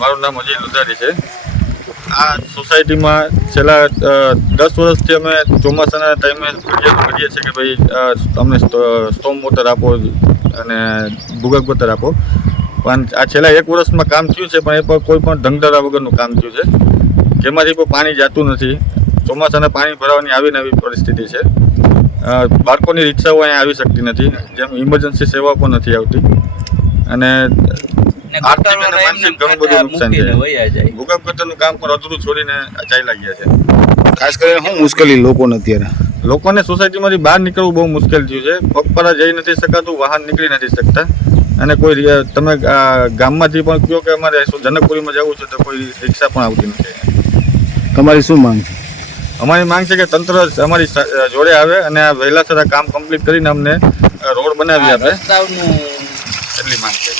મારું નામ અજય લુધારી છે. આ સોસાયટીમાં છેલ્લા દસ વર્ષથી અમે ચોમાસાના ટાઈમે ફરિયાદ કરીએ છીએ કે ભાઈ અમને સ્ટોમ વોટર આપો અને ભૂગર્ભ વોટર આપો. પણ આ છેલ્લા એક વર્ષમાં કામ થયું છે, પણ એ પણ કોઈ પણ ઢંગધડા વગરનું કામ થયું છે. જેમાંથી પણ પાણી જાતું નથી. ચોમાસાના પાણી ભરાવાની આવીને આવી પરિસ્થિતિ છે. બાળકોની રિક્ષાઓ અહીંયા આવી શકતી નથી. જેમ ઇમરજન્સી સેવા પણ નથી આવતી. અને આર્થિક અને ગટરોને માનસિક એમને ઘણું બધું નુકસાન છે. વયા જાય. કામ પણ અધૂરું છોડીને ચાલ્યા લાગ્યા છે. ખાસ કરીને શું મુશ્કેલી લોકોને અત્યારે. લોકોને સોસાયટીમાંથી બહાર નીકળવું બહુ મુશ્કેલ થયું છે. પગપાળા જઈ નથી શકાતું વાહન નીકળી નથી શકતા. અને કોઈ તમે ગામમાંથી પણ કહો કે અમારે શું જનકપુરીમાં જવું છે તો કોઈ રિક્ષા પણ આવતી નથી તમારી શું માંગ છે? અમારી માંગ છે કે તંત્ર અમારી સા- જોડે આવે અને આ વહેલાસર આ કામ કમ્પ્લીટ કરીને અમને રોડ બનાવી આપે. એટલી માંગ છે.